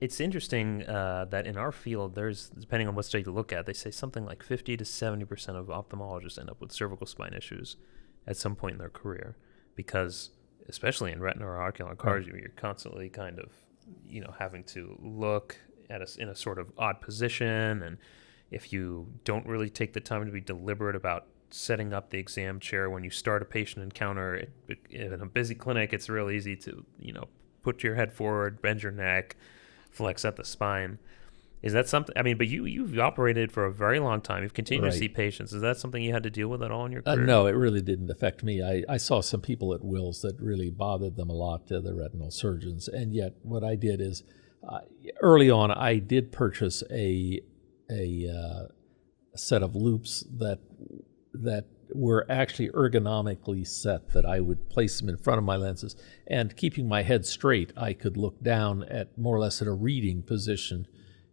It's interesting that in our field, there's, depending on what study you look at, they say something like 50 to 70% of ophthalmologists end up with cervical spine issues at some point in their career, because especially in retina or ocular Right. cardiology, you're constantly kind of, having to look at in a sort of odd position, and if you don't really take the time to be deliberate about setting up the exam chair when you start a patient encounter in a busy clinic, it's real easy to, put your head forward, bend your neck, flex at the spine. Is that something? I mean, but you've operated for a very long time. You've continued to Right. see patients. Is that something you had to deal with at all in your career? No, it really didn't affect me. I saw some people at Wills that really bothered them a lot, the retinal surgeons. And yet, what I did is, uh, early on, I did purchase a set of loops that were actually ergonomically set, that I would place them in front of my lenses, and keeping my head straight, I could look down at more or less at a reading position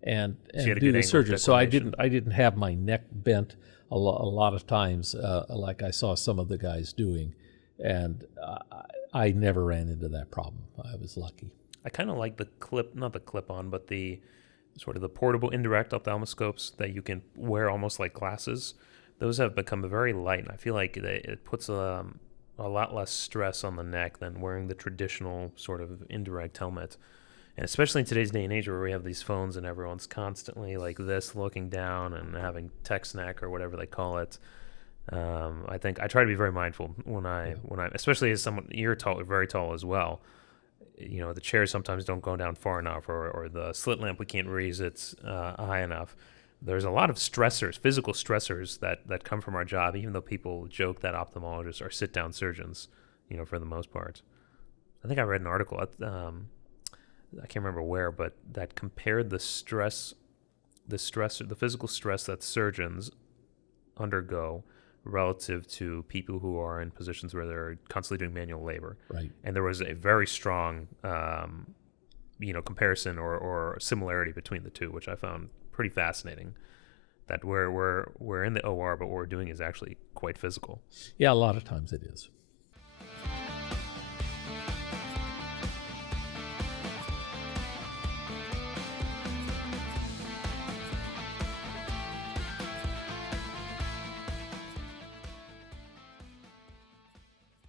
and So you had a do good the angle of surgery. So declination. I didn't have my neck bent a lot of times, like I saw some of the guys doing, and I never ran into that problem. I was lucky. I kind of like the clip, not the clip on, but the sort of the portable indirect ophthalmoscopes that you can wear almost like glasses. Those have become very light, and I feel like it puts a lot less stress on the neck than wearing the traditional sort of indirect helmet. And especially in today's day and age where we have these phones and everyone's constantly like this, looking down and having text neck or whatever they call it. I think I try to be very mindful when I, especially as someone, you're tall, very tall as well. The chairs sometimes don't go down far enough, or the slit lamp, we can't raise it high enough. There's a lot of stressors, physical stressors that come from our job, even though people joke that ophthalmologists are sit down surgeons, for the most part. I think I read an article, I can't remember where, but that compared the physical stress that surgeons undergo relative to people who are in positions where they're constantly doing manual labor. Right. And there was a very strong, comparison or similarity between the two, which I found pretty fascinating. That we're in the OR, but what we're doing is actually quite physical. Yeah, a lot of times it is.